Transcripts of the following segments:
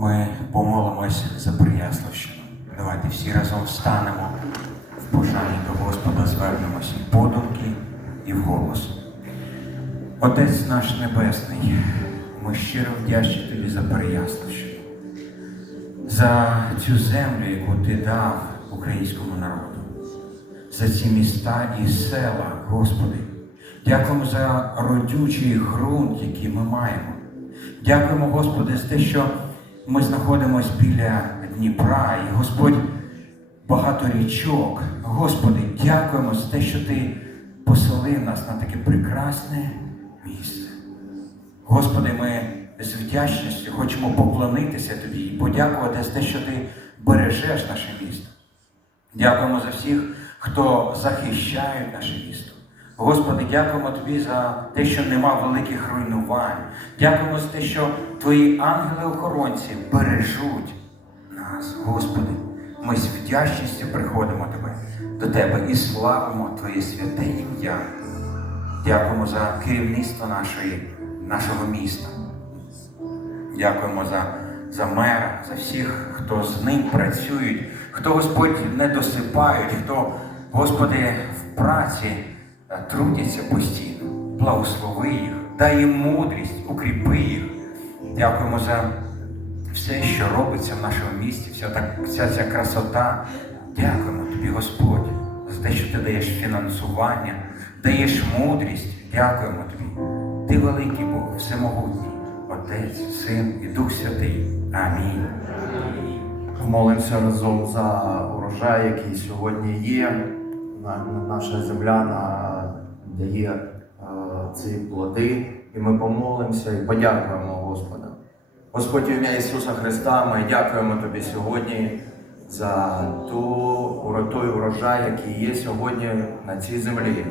ми помолимось за Переяславщину. Давайте всі разом встанемо в пошані до Господа, звернемося і подумки, і вголос. Отець наш Небесний, ми щиро вдячні тобі за Переяславщину, за цю землю, яку ти дав українському народу, за ці міста і села, Господи. Дякуємо за родючий ґрунт, який ми маємо. Дякуємо, Господи, за те, що ми знаходимося біля Дніпра, і Господь багато річок. Господи, дякуємо за те, що Ти поселив нас на таке прекрасне місце. Господи, ми з вдячністю хочемо поклонитися Тобі і подякувати за те, що Ти бережеш наше місто. Дякуємо за всіх, хто захищає наше місто. Господи, дякуємо Тобі за те, що нема великих руйнувань. Дякуємо за те, що Твої ангели-охоронці бережуть нас, Господи. Ми з вдячністю приходимо тебе, до Тебе і славимо Твоє святе ім'я. Дякуємо за керівництво нашої, нашого міста. Дякуємо за, за мера, за всіх, хто з ним працюють, хто Господь не досипають, хто, Господи, в праці трудяться постійно. Благослови їх, дай їм мудрість, укріпи їх. Дякуємо за все, що робиться в нашому місті, вся, так, вся ця красота. Дякуємо тобі, Господь, за те, що ти даєш фінансування, даєш мудрість. Дякуємо тобі. Ти великий Бог, всемогутній, Отець, Син і Дух Святий. Амінь. Молимося разом за урожай, який сьогодні є. На- на- Наша земля на- дає е, ці плоди, і ми помолимося і подякуємо Господа. Господь, ім'я Ісуса Христа, ми дякуємо Тобі сьогодні за ту, той урожай, який є сьогодні на цій землі,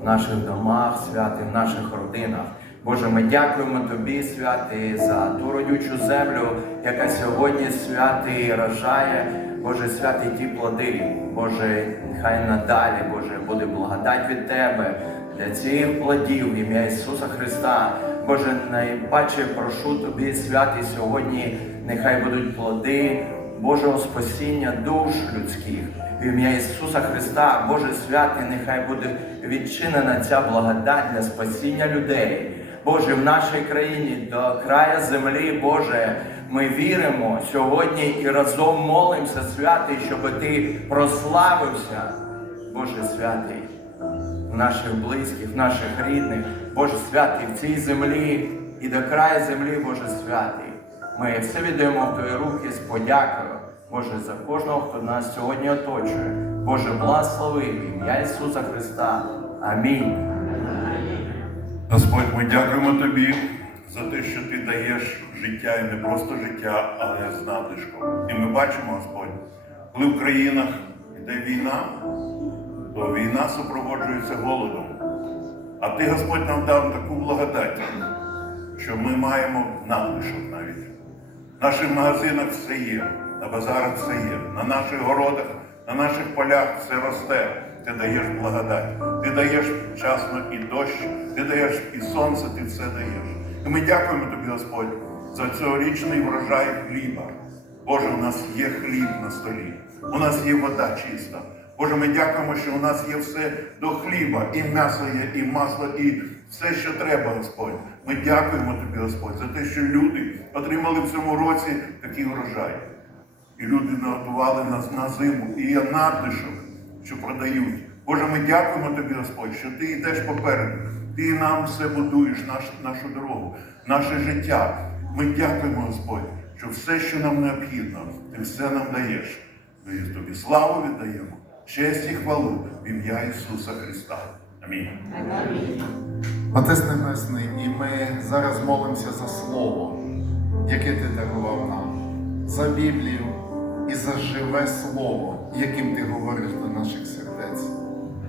в наших домах, святий, в наших родинах. Боже, ми дякуємо Тобі, святий, за ту родючу землю, яка сьогодні святий рожає. Боже, святий ті плоди. Боже, нехай надалі, Боже, буде благодать від Тебе для цих плодів ім'я Ісуса Христа. Боже, найпаче прошу Тобі, святий, сьогодні, нехай будуть плоди Божого спасіння душ людських. В ім'я Ісуса Христа, Боже святий, нехай буде відчинена ця благодать для спасіння людей. Боже, в нашій країні до края землі, Боже, ми віримо сьогодні і разом молимося, святий, щоб Ти прославився, Боже святий, наших близьких, наших рідних, Боже святий, в цій землі і до краю землі, Боже святий. Ми все віддаємо в Твої руки з подякою, Боже, за кожного, хто нас сьогодні оточує. Боже, благослови ім'я Ісуса Христа. Амінь. Господь, ми дякуємо Тобі за те, що Ти даєш життя і не просто життя, але з. І ми бачимо, Господь, коли в країнах йде війна, то війна супроводжується голодом. А Ти, Господь, нам дав таку благодать, що ми маємо надлишок навіть. В наших магазинах все є, на базарах все є, на наших городах, на наших полях все росте. Ти даєш благодать, ти даєш вчасно і дощ, ти даєш і сонце, ти все даєш. І ми дякуємо тобі, Господь, за цьогорічний врожай хліба. Боже, у нас є хліб на столі, у нас є вода чиста. Боже, ми дякуємо, що у нас є все до хліба, і м'ясо є, і масло, і все, що треба, Господь. Ми дякуємо тобі, Господь, за те, що люди отримали в цьому році такий врожай. І люди наготували нас на зиму, і є надлишок, що продають. Боже, ми дякуємо тобі, Господь, що ти йдеш попереду. Ти нам все будуєш, наш, нашу дорогу, наше життя. Ми дякуємо, Господь, що все, що нам необхідно, ти все нам даєш. Ми тобі славу віддаємо, честь і хвалу в ім'я Ісуса Христа. Амінь. Отець Небесний, і ми зараз молимося за Слово, яке ти дарував нам, за Біблію і за живе Слово, яким ти говориш до наших сердець.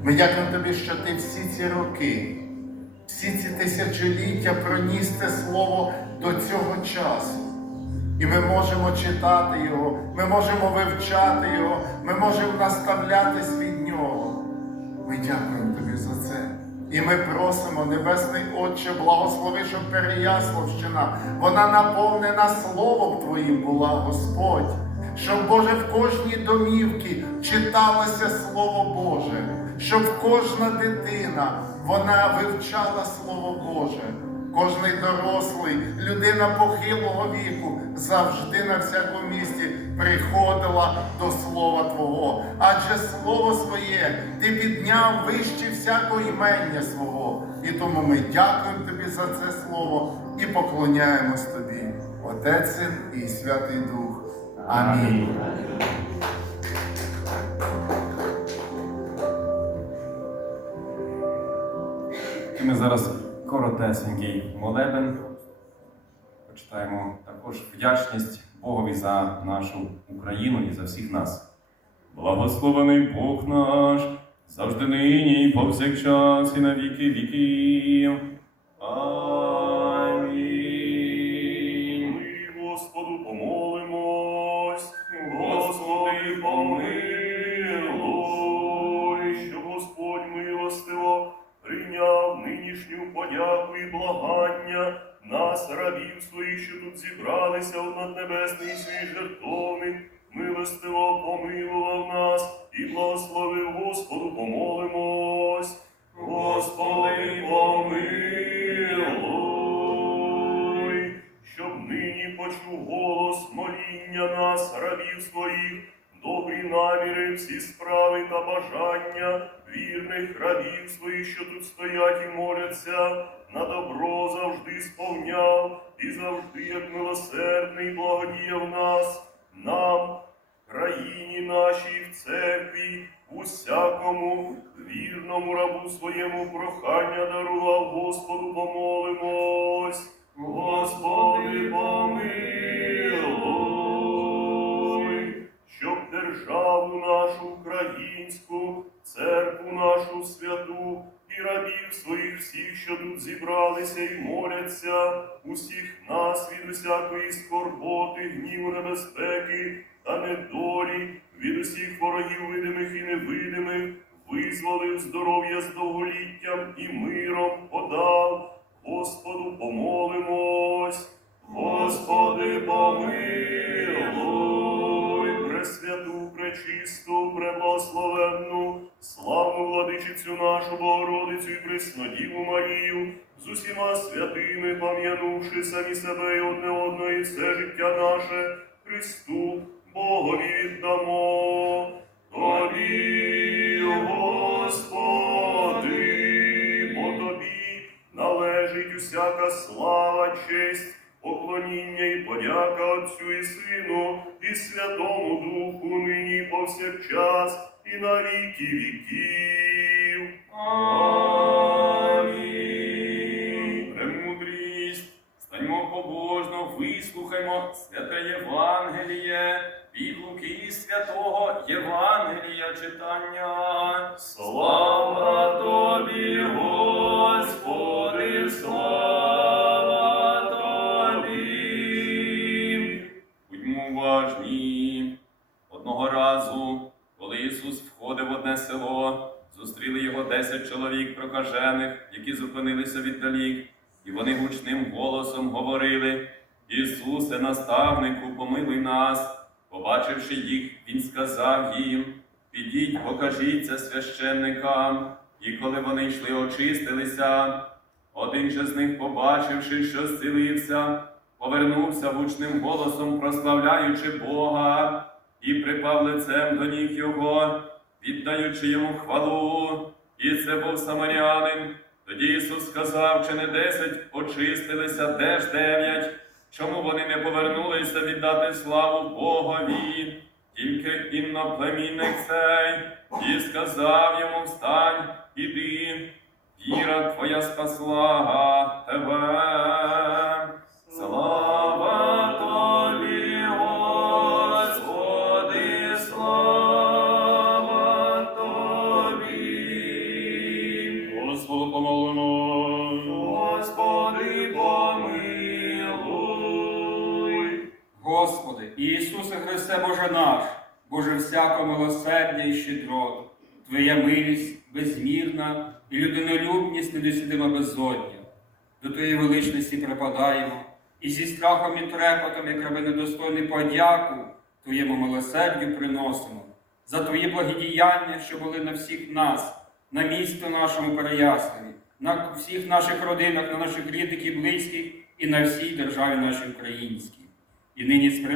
Ми дякуємо тобі, що ти всі ці роки, всі ці тисячоліття проніс те Слово до цього часу. І ми можемо читати його, ми можемо вивчати його, ми можемо наставлятись від нього. Ми дякуємо тобі за це. І ми просимо, Небесний Отче, благослови, щоб Переяславщина, вона наповнена Словом Твоїм була, Господь. Щоб, Боже, в кожній домівці читалося Слово Боже, щоб кожна дитина вона вивчала Слово Боже. Кожний дорослий, людина похилого віку завжди на всякому місці приходила до Слова Твого. Адже Слово своє ти підняв вище всякого імення свого. І тому ми дякуємо Тобі за це слово і поклоняємось Тобі, Отець і Святий Дух. Амінь. І ми зараз коротесенький молебен. Почитаємо також вдячність Богові за нашу Україну і за всіх нас. Благословений Бог наш, завжди нині і повсякчас і на віки віків. Подяку і благання нас, рабів своїх, що тут зібралися в наднебесний свій жертовник, милостиво помилував нас і благословив Господу, помолимось. Господи, добрі наміри, всі справи та бажання вірних рабів своїх, що тут стоять і моляться, на добро завжди сповняв і завжди, як милосердний, благодіяв нас, нам, країні нашій в церкві, усякому вірному рабу своєму прохання дарував Господу, помолимось. Господи, зібралися і моляться, усіх нас від усякої скорботи, гніву, небезпеки та недолі, від усіх ворогів видимих і невидимих, визволив здоров'я з довголіттям і миром подав. Господу помолимось. Господи, помилуй, Пресвяту, пречисту, преблагословенну, славну владичицю нашу Богородицю і Преснодіву Марію, з усіма святими, пам'янувши самі себе і одне одної все життя наше, Христу, Богові віддамо. Віків. Амінь. Премудрість, станьмо побожно, вислухаймо святе Євангеліє, від Луки Святого Євангелія читання. Слава тобі, Господи, слава тобі. Будьмо уважні. Одного разу, коли Ісус одне село, зустріли його десять чоловік прокажених, які зупинилися віддалік, і вони гучним голосом говорили: Ісусе, наставнику, помилуй нас. Побачивши їх, Він сказав їм: Підіть, покажіться священникам. І коли вони йшли, очистилися, один же з них, побачивши, що зцілився, повернувся гучним голосом, прославляючи Бога, і припав лицем до ніг його, віддаючи йому хвалу. І це був самарянин. Тоді Ісус сказав, чи не десять очистилися, де ж дев'ять? Чому вони не повернулися віддати славу Богові? Тільки інноплемінник цей, і сказав йому встань, іди, віра твоя спасла тебе. Милість безмірна і людинолюбність недосідима безодня. До Твоєї величності припадаємо, і зі страхом і трепотом, як раби недостойний подяку, Твоєму милосердю приносимо за Твої благодіяння, що були на всіх нас, на місто нашому Переяславі, на всіх наших родинах, на наших рідних і близьких, і на всій державі нашій українській. І нині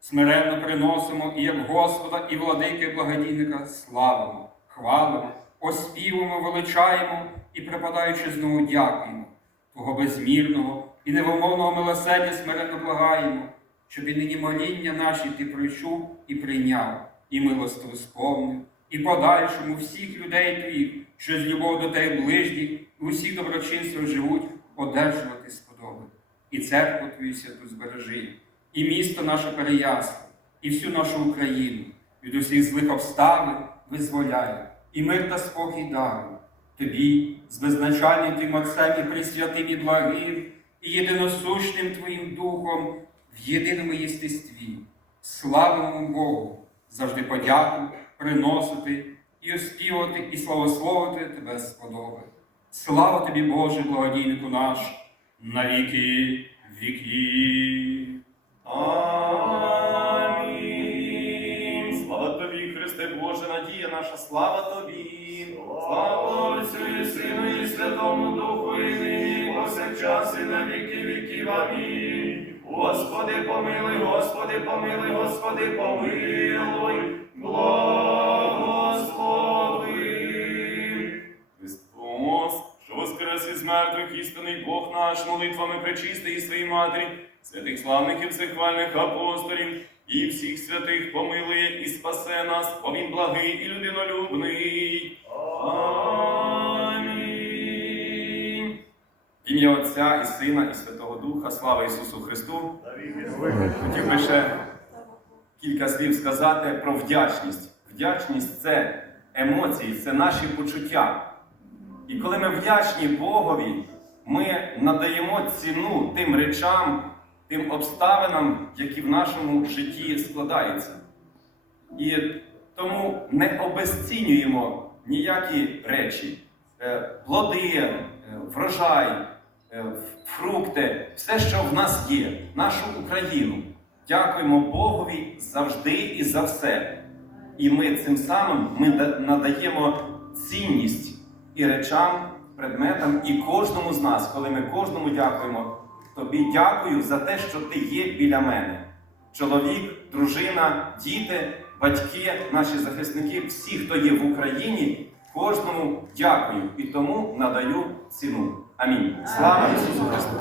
смиренно приносимо і як Господа, і владики благодійника славимо, хвалимо, оспівуємо, величаємо і припадаючи знову дякуємо. Твого безмірного і невимовного милосердя смиренно благаємо, щоб і нині моління наші ти пройшов і прийняв, і милостиво сповнив, і подальшому всіх людей твоїх, що з любов до тебе ближніх, і усіх доброчинствах живуть, одержувати сподоби. І церкву твою святу збережи, і місто наше Переяслав, і всю нашу Україну від усіх злих обставин визволяє, і мир та спокій дарує. Тобі з безначальним Твоїм Отцем і присвятим і благим, і єдиносущним Твоїм Духом в єдиному єстестві, славному Богу, завжди подяку приносити і оспівати, і славословити Тебе сподоби. Слава тобі, Боже, благодійнику наш, на віки віків. Наша, слава тобі. Слава Отцю Сину і Святому Духу, і нині, повсякчас, і на віки віків. Амінь. Господи, помилуй, Господи, помилуй, Господи, помилуй, наш, молитвами пречистої своїй матері, святих славних і всехвальних апостолів, і всіх святих помилує і спасе нас, бо він благий і людинолюбний. Амінь. Ім'я Отця і Сина, і Святого Духа, слава Ісусу Христу. Хотів би ще кілька слів сказати про вдячність. Вдячність це емоції, це наші почуття. І коли ми вдячні Богові, ми надаємо ціну тим речам, тим обставинам, які в нашому житті складаються. І тому не обезцінюємо ніякі речі, Е, плоди, е, врожай, е, фрукти, все, що в нас є, нашу Україну. Дякуємо Богові завжди і за все. І ми цим самим ми надаємо цінність і речам, предметам і кожному з нас, коли ми кожному дякуємо, тобі дякую за те, що ти є біля мене. Чоловік, дружина, діти, батьки, наші захисники, всі, хто є в Україні, кожному дякую і тому надаю ціну. Амінь. Слава Ісусу Христу!